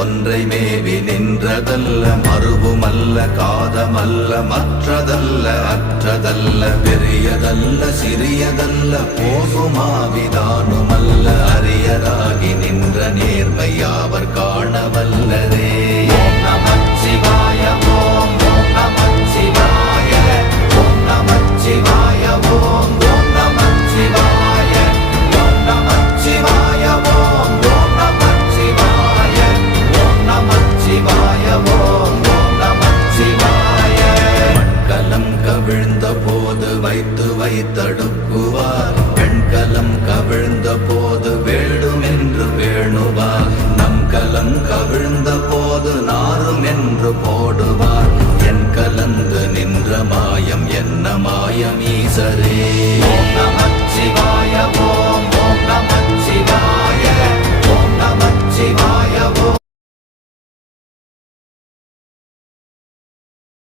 ஒன்றை மேவி நின்றதல்ல, மறுவுமல்ல காதமல்ல மற்றதல்ல அற்றதல்ல, பெரியதல்ல சிறியதல்ல போகுமாவிதானுமல்ல, அரியராகி நின்ற நேர்மை யாவர் காணவல்லரே. ஓம் நமச்சிவாய ஓம் ஓம் நமச்சிவாய ஓம் நமச்சிவாய ஓம் ஓம் நமச்சிவாய ஓம் நமச்சிவாய ஓம் ஓம் நமச்சிவாய ஓம் நமச்சிவாய ஓம் ஓம் நமச்சிவாய. மண்கலம் கவிழ்ந்த போது வைத்து வைத்தடுக்குவார், பெண்கலம் கவிழ்ந்த போது வேண்டுமென்று வேணுவார், நம் கலம் கவிழ்ந்த போது நாரும் என்று போடுவார், என் கலந்து நின்ற மாயம் என்ன மாயம் ஈசரே.